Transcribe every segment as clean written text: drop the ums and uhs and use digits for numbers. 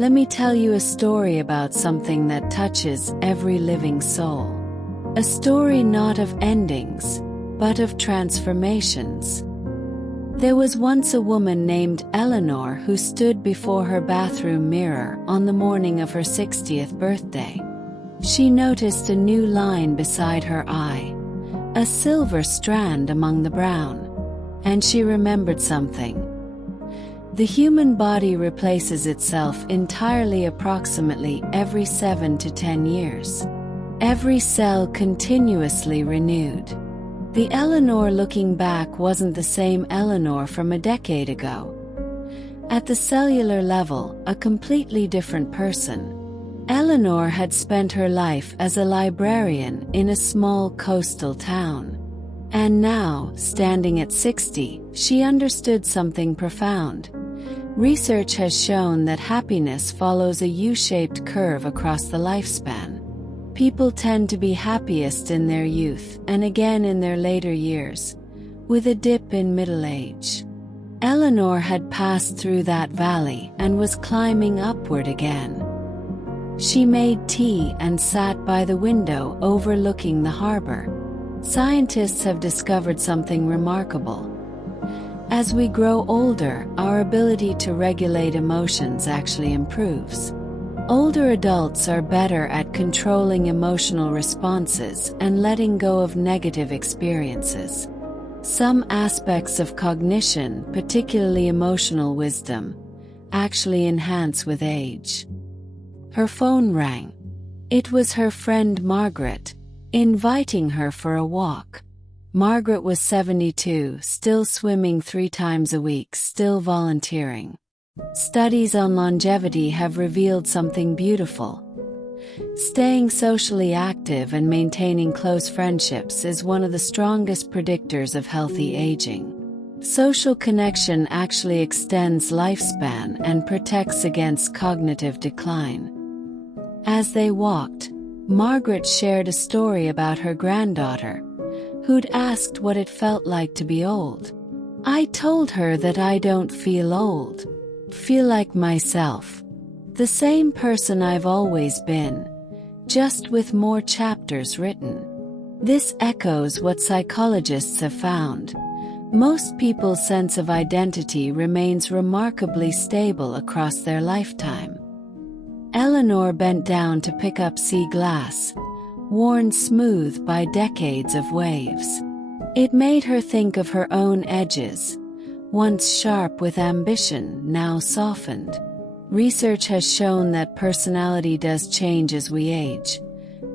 Let me tell you a story about something that touches every living soul. A story not of endings, but of transformations. There was once a woman named Eleanor who stood before her bathroom mirror on the morning of her 60th birthday. She noticed a new line beside her eye, a silver strand among the brown, and she remembered something. The human body replaces itself entirely approximately every 7 to 10 years. Every cell continuously renewed. The Eleanor looking back wasn't the same Eleanor from a decade ago. At the cellular level, a completely different person. Eleanor had spent her life as a librarian in a small coastal town. And now, standing at 60, she understood something profound. Research has shown that happiness follows a U-shaped curve across the lifespan. People tend to be happiest in their youth and again in their later years, with a dip in middle age. Eleanor had passed through that valley and was climbing upward again. She made tea and sat by the window overlooking the harbor. Scientists have discovered something remarkable. As we grow older, our ability to regulate emotions actually improves. Older adults are better at controlling emotional responses and letting go of negative experiences. Some aspects of cognition, particularly emotional wisdom, actually enhance with age. Her phone rang. It was her friend Margaret, inviting her for a walk. Margaret was 72, still swimming 3 times a week, still volunteering. Studies on longevity have revealed something beautiful. Staying socially active and maintaining close friendships is one of the strongest predictors of healthy aging. Social connection actually extends lifespan and protects against cognitive decline. As they walked, Margaret shared a story about her granddaughter, who'd asked what it felt like to be old. I told her that I don't feel old. Feel like myself. The same person I've always been, just with more chapters written. This echoes what psychologists have found. Most people's sense of identity remains remarkably stable across their lifetime. Eleanor bent down to pick up sea glass, worn smooth by decades of waves. It made her think of her own edges, once sharp with ambition, now softened. Research has shown that personality does change as we age,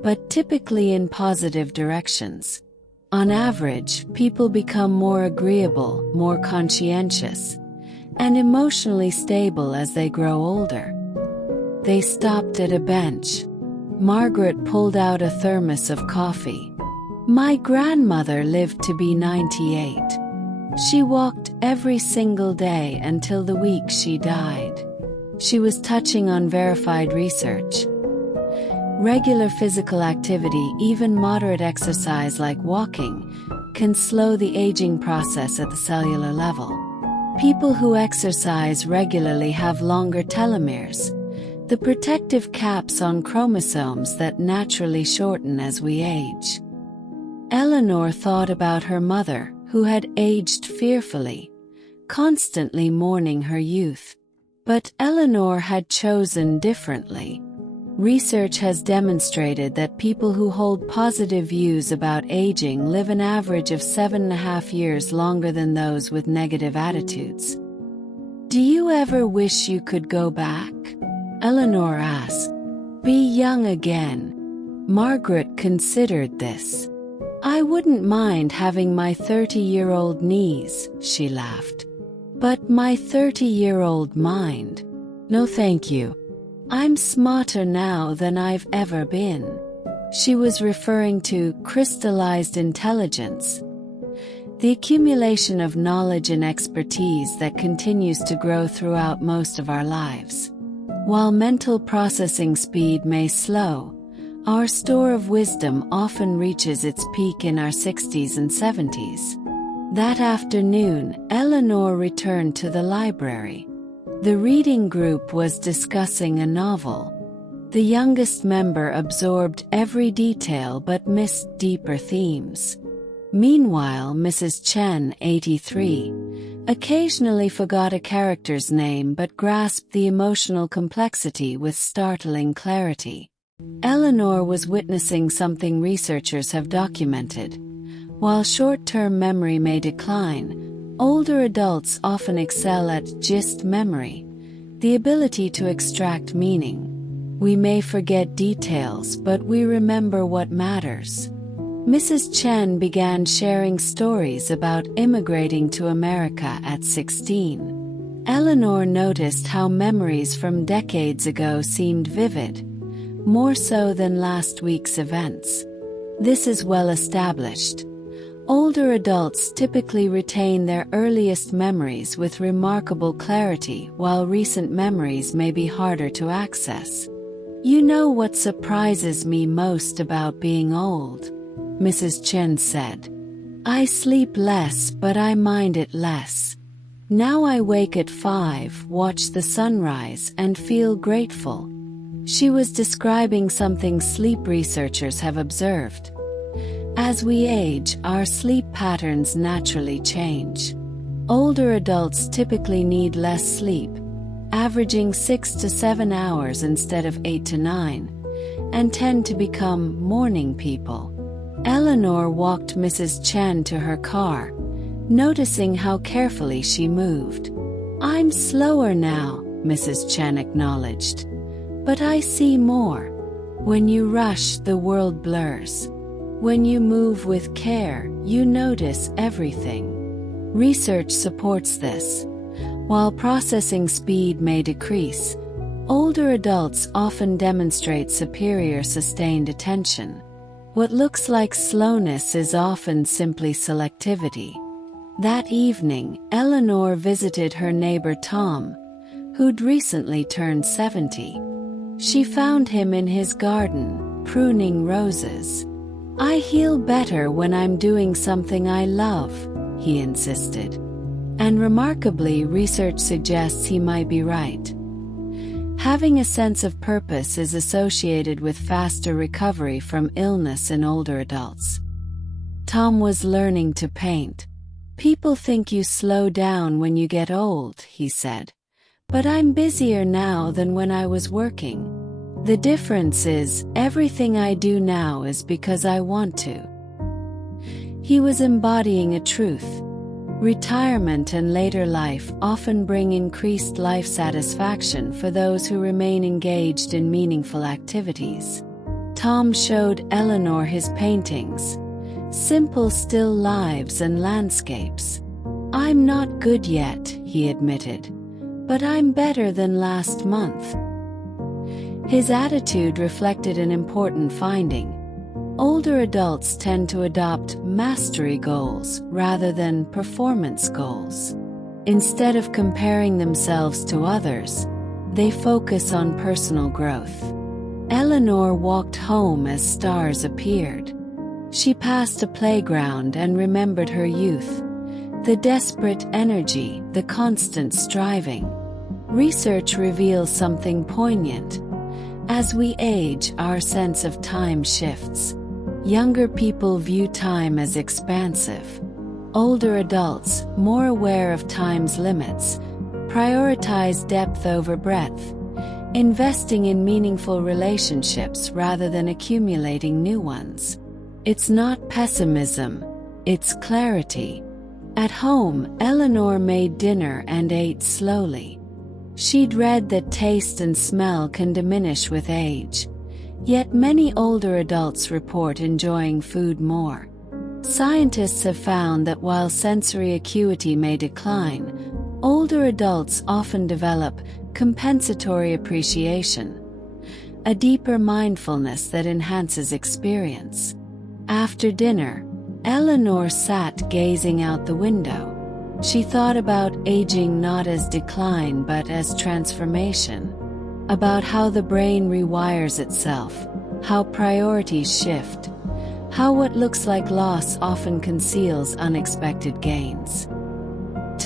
but typically in positive directions. On average, people become more agreeable, more conscientious, and emotionally stable as they grow older. They stopped at a bench. Margaret pulled out a thermos of coffee. My grandmother lived to be 98. She walked every single day until the week she died. She was touching on verified research. Regular physical activity, even moderate exercise like walking, can slow the aging process at the cellular level. People who exercise regularly have longer telomeres, the protective caps on chromosomes that naturally shorten as we age. Eleanor thought about her mother, who had aged fearfully, constantly mourning her youth. But Eleanor had chosen differently. Research has demonstrated that people who hold positive views about aging live an average of 7.5 years longer than those with negative attitudes. Do you ever wish you could go back? Eleanor asked. Be young again. Margaret considered this. I wouldn't mind having my 30-year-old knees, she laughed. But my 30-year-old mind? No thank you. I'm smarter now than I've ever been. She was referring to crystallized intelligence, the accumulation of knowledge and expertise that continues to grow throughout most of our lives. While mental processing speed may slow, our store of wisdom often reaches its peak in our 60s and 70s. That afternoon, Eleanor returned to the library. The reading group was discussing a novel. The youngest member absorbed every detail but missed deeper themes. Meanwhile, Mrs. Chen, 83, occasionally forgot a character's name but grasped the emotional complexity with startling clarity. Eleanor was witnessing something researchers have documented. While short-term memory may decline, older adults often excel at gist memory, the ability to extract meaning. We may forget details, but we remember what matters. Mrs. Chen began sharing stories about immigrating to America at 16. Eleanor noticed how memories from decades ago seemed vivid, more so than last week's events. This is well established. Older adults typically retain their earliest memories with remarkable clarity, while recent memories may be harder to access. You know what surprises me most about being old? Mrs. Chen said. I sleep less, but I mind it less. Now I wake at 5, watch the sunrise, and feel grateful. She was describing something sleep researchers have observed. As we age, our sleep patterns naturally change. Older adults typically need less sleep, averaging 6 to 7 hours instead of 8 to 9, and tend to become morning people. Eleanor walked Mrs. Chen to her car, noticing how carefully she moved. I'm slower now, Mrs. Chen acknowledged. But I see more. When you rush, the world blurs. When you move with care, you notice everything. Research supports this. While processing speed may decrease, older adults often demonstrate superior sustained attention. What looks like slowness is often simply selectivity. That evening, Eleanor visited her neighbor Tom, who'd recently turned 70. She found him in his garden, pruning roses. I heal better when I'm doing something I love, he insisted. And remarkably, research suggests he might be right. Having a sense of purpose is associated with faster recovery from illness in older adults. Tom was learning to paint. People think you slow down when you get old, he said. But I'm busier now than when I was working. The difference is, everything I do now is because I want to. He was embodying a truth. Retirement and later life often bring increased life satisfaction for those who remain engaged in meaningful activities. Tom showed Eleanor his paintings, simple still lives and landscapes. I'm not good yet, he admitted, but I'm better than last month. His attitude reflected an important finding. Older adults tend to adopt mastery goals rather than performance goals. Instead of comparing themselves to others, they focus on personal growth. Eleanor walked home as stars appeared. She passed a playground and remembered her youth, the desperate energy, the constant striving. Research reveals something poignant. As we age, our sense of time shifts. Younger people view time as expansive. Older adults, more aware of time's limits, prioritize depth over breadth, investing in meaningful relationships rather than accumulating new ones. It's not pessimism, it's clarity. At home, Eleanor made dinner and ate slowly. She'd read that taste and smell can diminish with age. Yet many older adults report enjoying food more. Scientists have found that while sensory acuity may decline, older adults often develop compensatory appreciation, a deeper mindfulness that enhances experience. After dinner, Eleanor sat gazing out the window. She thought about aging not as decline but as transformation. About how the brain rewires itself, how priorities shift, how what looks like loss often conceals unexpected gains.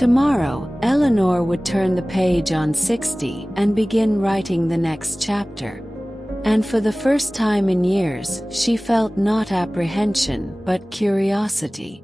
Tomorrow, Eleanor would turn the page on 60 and begin writing the next chapter. And for the first time in years, she felt not apprehension but curiosity.